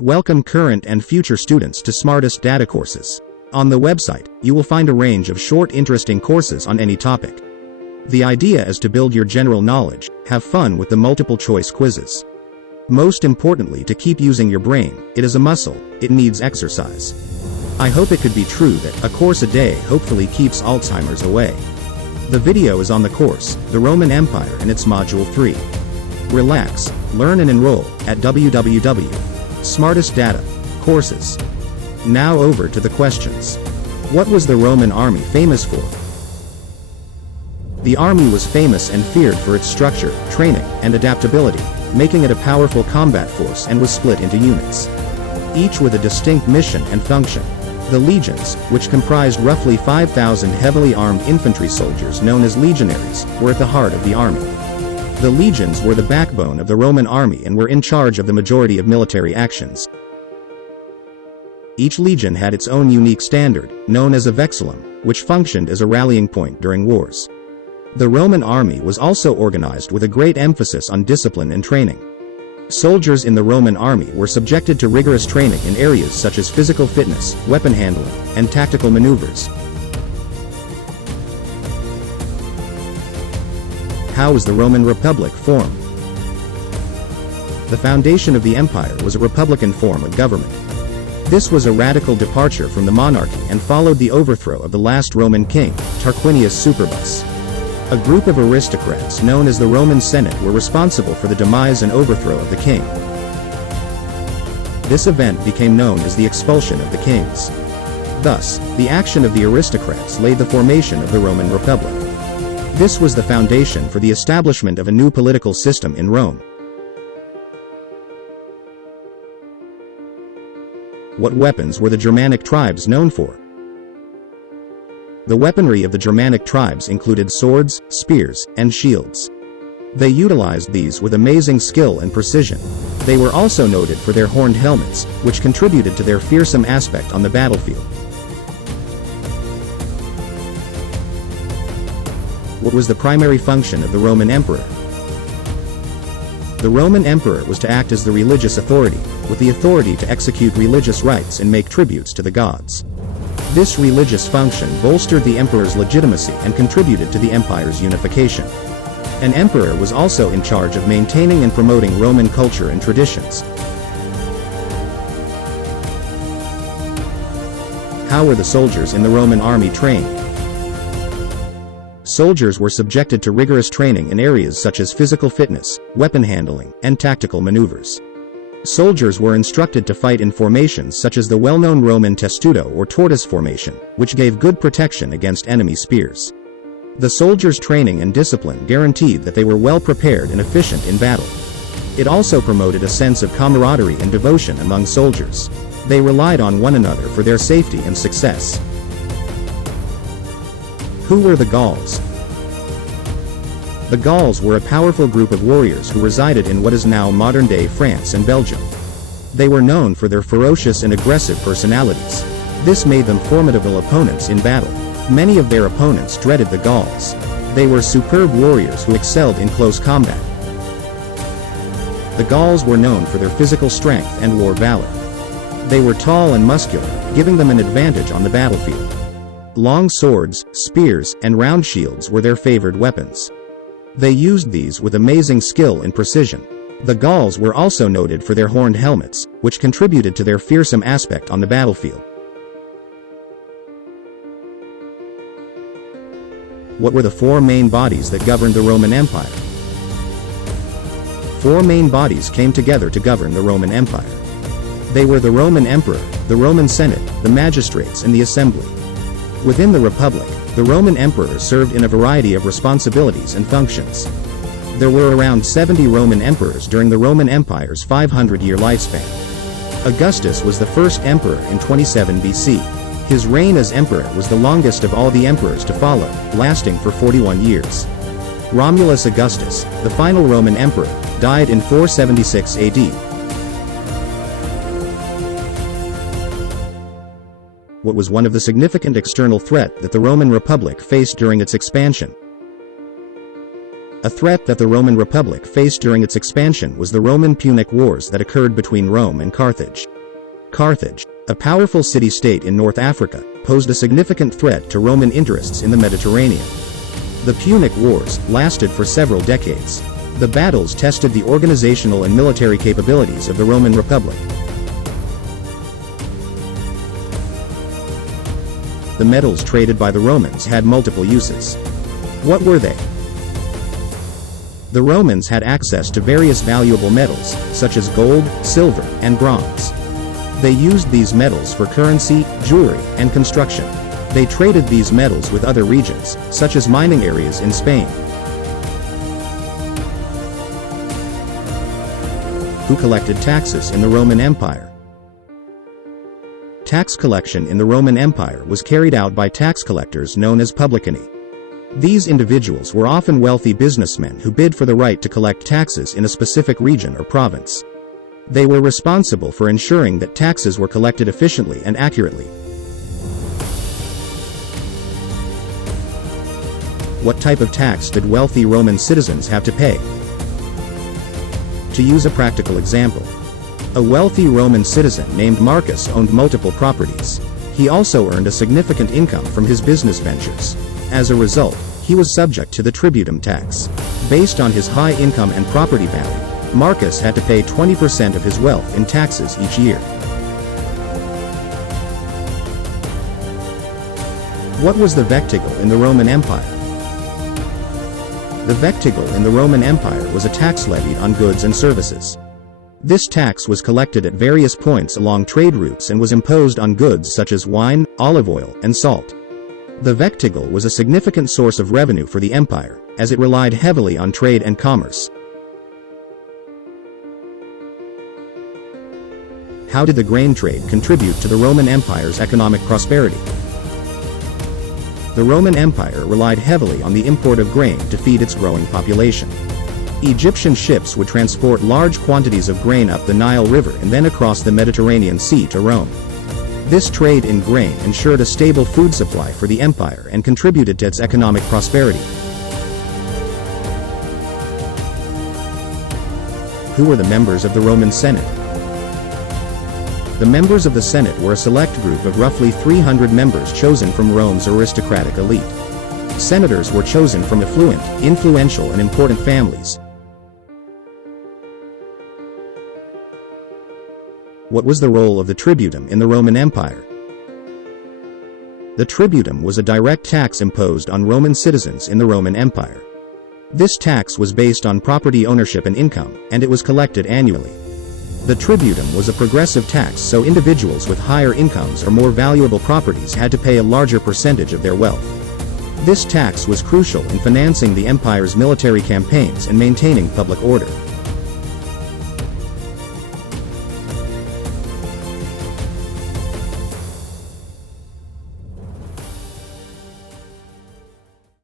Welcome current and future students to Smartest Data Courses. On the website, you will find a range of short interesting courses on any topic. The idea is to build your general knowledge, have fun with the multiple choice quizzes. Most importantly, to keep using your brain. It is a muscle, it needs exercise. I hope it could be true that a course a day hopefully keeps Alzheimer's away. The video is on the course, The Roman Empire, and its Module 3. Relax, learn and enroll at www.smartest-data.courses. Now over to the questions. What was the Roman army famous for? The army was famous and feared for its structure, training, and adaptability, making it a powerful combat force, and was split into units, each with a distinct mission and function. The legions, which comprised roughly 5,000 heavily armed infantry soldiers known as legionaries, were at the heart of the army. The legions were the backbone of the Roman army and were in charge of the majority of military actions. Each legion had its own unique standard, known as a vexillum, which functioned as a rallying point during wars. The Roman army was also organized with a great emphasis on discipline and training. Soldiers in the Roman army were subjected to rigorous training in areas such as physical fitness, weapon handling, and tactical maneuvers. How was the Roman Republic formed? The foundation of the empire was a republican form of government. This was a radical departure from the monarchy and followed the overthrow of the last Roman king, Tarquinius Superbus. A group of aristocrats known as the Roman Senate were responsible for the demise and overthrow of the king. This event became known as the expulsion of the kings. Thus, the action of the aristocrats laid the formation of the Roman Republic. This was the foundation for the establishment of a new political system in Rome. What weapons were the Germanic tribes known for? The weaponry of the Germanic tribes included swords, spears, and shields. They utilized these with amazing skill and precision. They were also noted for their horned helmets, which contributed to their fearsome aspect on the battlefield. What was the primary function of the Roman emperor? The Roman emperor was to act as the religious authority, with the authority to execute religious rites and make tributes to the gods. This religious function bolstered the emperor's legitimacy and contributed to the empire's unification. An emperor was also in charge of maintaining and promoting Roman culture and traditions. How were the soldiers in the Roman army trained? Soldiers were subjected to rigorous training in areas such as physical fitness, weapon handling, and tactical maneuvers. Soldiers were instructed to fight in formations such as the well-known Roman testudo or tortoise formation, which gave good protection against enemy spears. The soldiers' training and discipline guaranteed that they were well prepared and efficient in battle. It also promoted a sense of camaraderie and devotion among soldiers. They relied on one another for their safety and success. Who were the Gauls? The Gauls were a powerful group of warriors who resided in what is now modern-day France and Belgium. They were known for their ferocious and aggressive personalities. This made them formidable opponents in battle. Many of their opponents dreaded the Gauls. They were superb warriors who excelled in close combat. The Gauls were known for their physical strength and war valor. They were tall and muscular, giving them an advantage on the battlefield. Long swords, spears, and round shields were their favored weapons. They used these with amazing skill and precision. The Gauls were also noted for their horned helmets, which contributed to their fearsome aspect on the battlefield. What were the four main bodies that governed the Roman Empire? Four main bodies came together to govern the Roman Empire. They were the Roman Emperor, the Roman Senate, the magistrates, and the assembly. Within the Republic, the Roman emperor served in a variety of responsibilities and functions. There were around 70 Roman emperors during the Roman Empire's 500-year lifespan. Augustus was the first emperor in 27 BC. His reign as emperor was the longest of all the emperors to follow, lasting for 41 years. Romulus Augustus, the final Roman emperor, died in 476 AD. What was one of the significant external threat that the Roman Republic faced during its expansion? A threat that the Roman Republic faced during its expansion was the Roman-Punic Wars that occurred between Rome and Carthage. Carthage, a powerful city-state in North Africa, posed a significant threat to Roman interests in the Mediterranean. The Punic Wars lasted for several decades. The battles tested the organizational and military capabilities of the Roman Republic. The metals traded by the Romans had multiple uses. What were they? The Romans had access to various valuable metals, such as gold, silver, and bronze. They used these metals for currency, jewelry, and construction. They traded these metals with other regions, such as mining areas in Spain. Who collected taxes in the Roman Empire? Tax collection in the Roman Empire was carried out by tax collectors known as publicani. These individuals were often wealthy businessmen who bid for the right to collect taxes in a specific region or province. They were responsible for ensuring that taxes were collected efficiently and accurately. What type of tax did wealthy Roman citizens have to pay? To use a practical example, a wealthy Roman citizen named Marcus owned multiple properties. He also earned a significant income from his business ventures. As a result, he was subject to the tributum tax. Based on his high income and property value, Marcus had to pay 20% of his wealth in taxes each year. What was the vectigal in the Roman Empire? The vectigal in the Roman Empire was a tax levied on goods and services. This tax was collected at various points along trade routes and was imposed on goods such as wine, olive oil, and salt. The vectigal was a significant source of revenue for the empire, as it relied heavily on trade and commerce. How did the grain trade contribute to the Roman Empire's economic prosperity? The Roman Empire relied heavily on the import of grain to feed its growing population. Egyptian ships would transport large quantities of grain up the Nile River and then across the Mediterranean Sea to Rome. This trade in grain ensured a stable food supply for the empire and contributed to its economic prosperity. Who were the members of the Roman Senate? The members of the Senate were a select group of roughly 300 members chosen from Rome's aristocratic elite. Senators were chosen from affluent, influential, and important families. What was the role of the tributum in the Roman Empire? The tributum was a direct tax imposed on Roman citizens in the Roman Empire. This tax was based on property ownership and income, and it was collected annually. The tributum was a progressive tax, so individuals with higher incomes or more valuable properties had to pay a larger percentage of their wealth. This tax was crucial in financing the empire's military campaigns and maintaining public order.